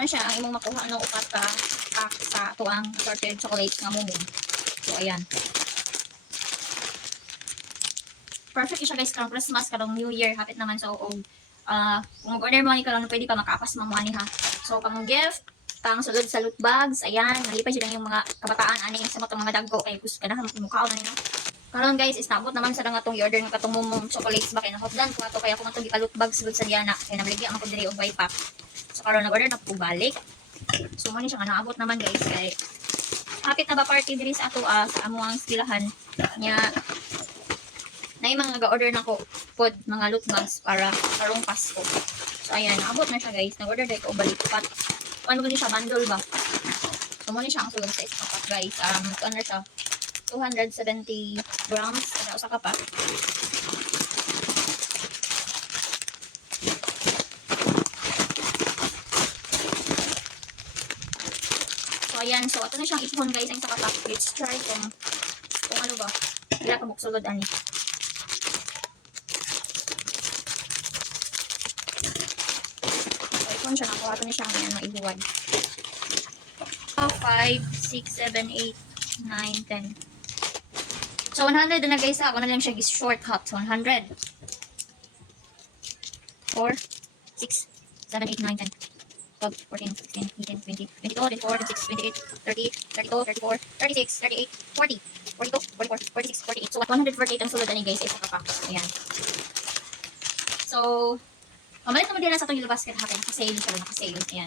na siya ang imong makuha no upat ka pack sa tuang assorted chocolates nga mumu. So ayan. Perfect siya guys karong Christmas, karong New Year, hapit naman so kung mag-order mo ni karon pwede ka makapas mamuani ha. So pang gift, pang sulod sa loot bags, ayan, nalipay sila yung mga kabataan ani sa mga dagko kay gusto ganahan mukha na nino. Karon guys, istabot naman sa nga tong i-order nga katong mumong chocolates ba kay nahotdan ko ato kaya ko matong gipa-loot bags sulod sa Diana kay nabligya man ko diri og buy pack. So karon nag-order na ko balik. So mo ni siya nga naabot naman guys kay hapit na ba party diri sa ato sa amuang stilahan nya na yung mga ga-order na ko food, mga loot bags para karong Pasko. So, ayan, naabot na siya guys. Nag-order dahil ko balik pat. Ano ba siya? Bundle ba? So, muna siya ang sulong sa isang pack guys. Ano na siya? 270 grams. Kada usa ka pa. So, ayan. So, ito na siyang ipon guys. Ang isa ka pack. Let's try kung ano ba. Wala ka buksulod ani. Siya nakuha ko na siya ngayon maibuwad. 5, 6, 7, 8, 9, 10. So 100 na guys ako na lang siya short cut. So 100. 4, 6, 7, 8, 9, 10. 12, 14, 15, 18, 20, 22, 24, 26, 28, 30, 32, 34, 36, 38, 40, 42, 44, 46, 48. So 148 ang sulod ani guys. Isa ka pa. Ayan. So, mabalik naman din na sa itong yellow basket ha. Naka-sale siya. Naka-sale. Ayan.